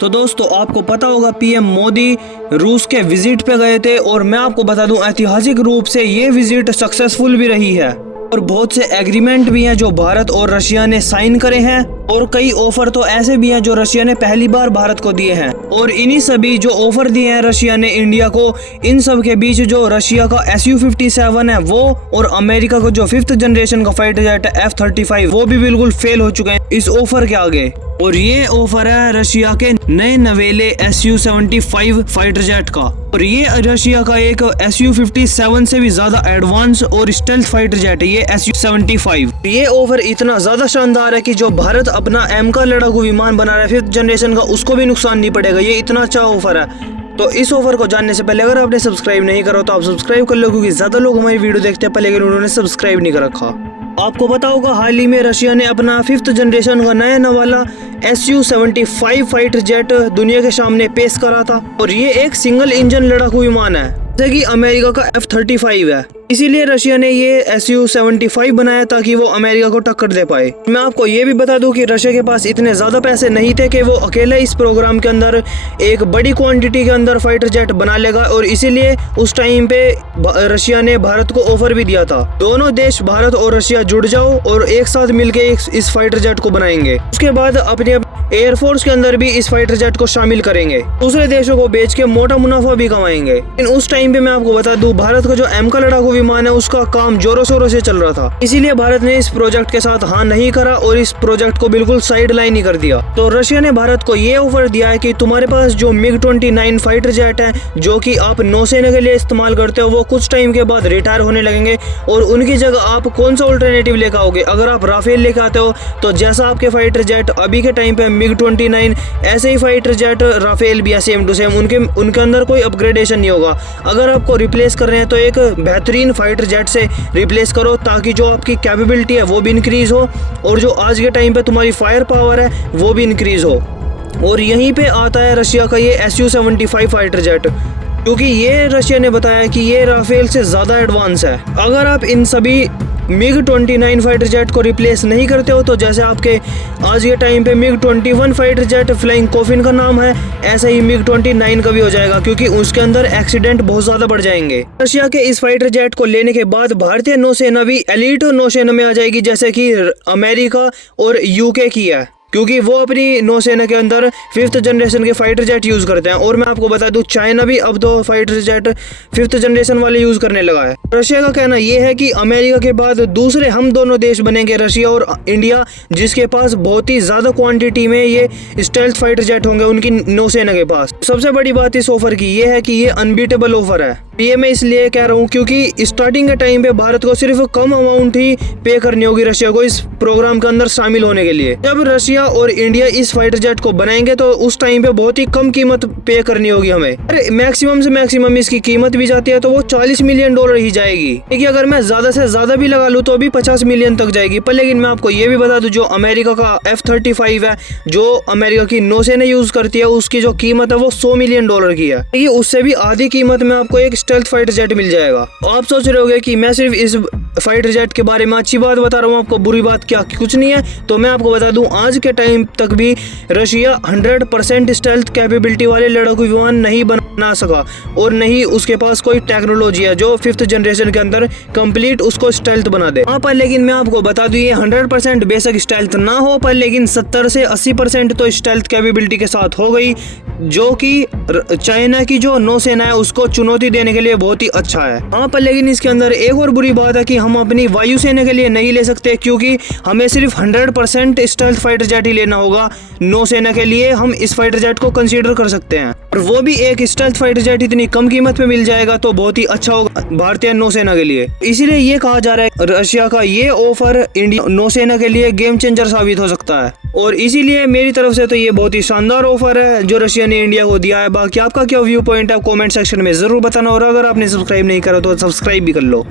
तो दोस्तों आपको पता होगा पीएम मोदी रूस के विजिट पे गए थे और मैं आपको बता दूं ऐतिहासिक रूप से ये विजिट सक्सेसफुल भी रही है और बहुत से एग्रीमेंट भी हैं जो भारत और रशिया ने साइन करे हैं और कई ऑफर तो ऐसे भी हैं जो रशिया ने पहली बार भारत को दिए हैं। और इन्हीं सभी जो ऑफर दिए हैं रशिया ने इंडिया को, इन सब के बीच जो रशिया का Su-57 है वो और अमेरिका का जो 5th जनरेशन का फाइटर जेट है F-35 वो भी बिल्कुल फेल हो चुके हैं इस ऑफर के आगे। और ये ऑफर है रशिया के नए नवेले Su-75 फाइटर जेट का और ये रशिया का एक Su-57 से भी ज्यादा एडवांस और स्टेल्थ फाइटर जेट है ये Su-75। ये ऑफर इतना ज्यादा शानदार है कि जो भारत अपना M का लड़ाकू विमान बना रहा है 5th जनरेशन का, उसको भी नुकसान नहीं पड़ेगा। ये इतना अच्छा ऑफर है। तो इस ऑफर को जानने से पहले अगर आपने सब्सक्राइब नहीं करा तो आप सब्सक्राइब कर लो, क्योंकि ज्यादा लोग हमारी वीडियो देखते हैं पहले, लेकिन उन्होंने सब्सक्राइब नहीं कर रखा। आपको पता होगा हाल ही में रशिया ने अपना 5th जनरेशन का नया नवाला Su-75 फाइटर जेट दुनिया के सामने पेश करा था और ये एक सिंगल इंजन लड़ाकू विमान है जैसे कि अमेरिका का F-35 है। इसीलिए रशिया ने ये Su-75 बनाया ताकि वो अमेरिका को टक्कर दे पाए। मैं आपको ये भी बता दूं कि रशिया के पास इतने ज्यादा पैसे नहीं थे कि वो अकेला इस प्रोग्राम के अंदर एक बड़ी क्वांटिटी के अंदर फाइटर जेट बना लेगा और इसीलिए उस टाइम पे रशिया ने भारत को ऑफर भी दिया था, दोनों देश भारत और रशिया जुड़ जाओ और एक साथ मिलके इस फाइटर जेट को बनाएंगे। उसके बाद अपने एयरफोर्स के अंदर भी इस फाइटर जेट को शामिल करेंगे, दूसरे देशों को बेच के मोटा मुनाफा भी कमाएंगे। लेकिन उस टाइम पे मैं आपको बता दूं भारत का जो M का लड़ाकू विमान है उसका काम जोरों शोरों से चल रहा था, इसीलिए भारत ने इस प्रोजेक्ट के साथ हाँ नहीं करा और इस प्रोजेक्ट को बिल्कुल साइड लाइन ही कर दिया। तो रशिया ने भारत को ये ऑफर दिया है कि तुम्हारे पास जो MiG-29 फाइटर जेट है जो कि आप नौसेना के लिए इस्तेमाल करते हो वो कुछ टाइम के बाद रिटायर होने लगेंगे और उनकी जगह आप कौन सा अल्टरनेटिव लेकर आओगे। अगर आप राफेल लेकर आते हो तो जैसा आपके फाइटर जेट अभी के टाइम पे MiG-29 ऐसे ही फाइटर जेट राफेल भी है सेम टू सेम, उनके अंदर कोई अपग्रेडेशन नहीं होगा। अगर आपको रिप्लेस कर रहे हैं तो एक बेहतरीन फाइटर जेट से रिप्लेस करो ताकि जो आपकी कैपेबिलिटी है वो भी इंक्रीज हो और जो आज के टाइम पे तुम्हारी फायर पावर है वो भी इंक्रीज हो। और यहीं पे आता है रशिया का ये Su-75 फाइटर जेट, क्योंकि ये रशिया ने बताया कि ये राफेल से ज़्यादा एडवांस है। अगर आप इन सभी MiG-29 फाइटर जेट को रिप्लेस नहीं करते हो तो जैसे आपके आज के टाइम पे MiG-21 fighter jet flying coffin का नाम है, ऐसा ही MiG-29 का भी हो जाएगा, क्योंकि उसके अंदर एक्सीडेंट बहुत ज्यादा बढ़ जाएंगे। रशिया के इस फाइटर जेट को लेने के बाद भारतीय नौसेना भी एलीट नौसेना में आ जाएगी जैसे कि अमेरिका और UK की है, क्योंकि वो अपनी नौसेना के अंदर 5th जनरेशन के फाइटर जेट यूज करते हैं। और मैं आपको बता दूं चाइना भी अब तो फाइटर जेट 5th जनरेशन वाले यूज करने लगा है। रशिया का कहना ये है कि अमेरिका के बाद दूसरे हम दोनों देश बनेंगे, रशिया और इंडिया, जिसके पास बहुत ही ज्यादा क्वांटिटी में ये स्टेल्थ फाइटर जेट होंगे उनकी नौसेना के पास। सबसे बड़ी बात इस ऑफर की ये है कि ये अनबीटेबल ऑफर है। ये मैं इसलिए कह रहा हूँ क्योंकि स्टार्टिंग के टाइम पे भारत को सिर्फ कम अमाउंट ही पे करनी होगी रशिया को इस प्रोग्राम के अंदर शामिल होने के लिए। जब रशिया और इंडिया इस फाइटर जेट को बनाएंगे तो उस टाइम पे बहुत ही कम कीमत पे करनी होगी हमें। अरे मैक्सिमम से मैक्सिमम इसकी कीमत भी जाती है तो वो $40 मिलियन ही जाएगी, क्योंकि अगर मैं ज्यादा से ज्यादा भी लगा लूँ तो भी 50 मिलियन तक जाएगी। पर लेकिन मैं आपको ये भी बता दूं जो अमेरिका का F-35 है जो अमेरिका की नौसेना यूज करती है उसकी जो कीमत है वो $100 मिलियन की है। ये उससे भी आधी कीमत में आपको एक स्टेल्थ फाइटर जेट मिल जाएगा। आप सोच रहे होंगे कि मैं सिर्फ इस फाइटर जेट के बारे में अच्छी बात बता रहा हूँ, आपको बुरी बात क्या कुछ नहीं है। तो मैं आपको बता दूं आज के टाइम तक भी रशिया 100% स्टेल्थ कैपेबिलिटी वाले लड़ाकू विमान नहीं बना सका और नहीं उसके पास कोई टेक्नोलॉजी है जो 5th जनरेशन के अंदर कंप्लीट उसको स्टेल्थ बना दे। हाँ पर लेकिन मैं आपको बता दूं ये 100% बेशक स्टेल्थ ना हो पर लेकिन 70 से 80% तो स्टेल्थ कैपेबिलिटी के साथ हो गई, जो कि चाइना की जो नौसेना है उसको चुनौती देने के लिए बहुत ही अच्छा है। हाँ पर लेकिन इसके अंदर एक और बुरी बात है कि हम अपनी वायुसेना के लिए नहीं ले सकते, क्योंकि हमें सिर्फ 100% स्टेल्थ फाइटर जेट ही लेना होगा। नौसेना के लिए हम इस फाइटर जेट को कंसीडर कर सकते हैं और वो भी एक स्टेल्थ फाइटर जेट इतनी कम कीमत में मिल जाएगा तो बहुत ही अच्छा होगा भारतीय नौसेना के लिए। इसीलिए ये कहा जा रहा है रशिया का ये ऑफर इंडिया नौसेना के लिए गेम चेंजर साबित हो सकता है और इसीलिए मेरी तरफ से तो ये बहुत ही शानदार ऑफर है जो रशिया ने इंडिया को दिया है। बाकी आपका क्या व्यू पॉइंट है कमेंट सेक्शन में जरूर बताना और अगर आपने सब्सक्राइब नहीं करा तो सब्सक्राइब भी कर लो।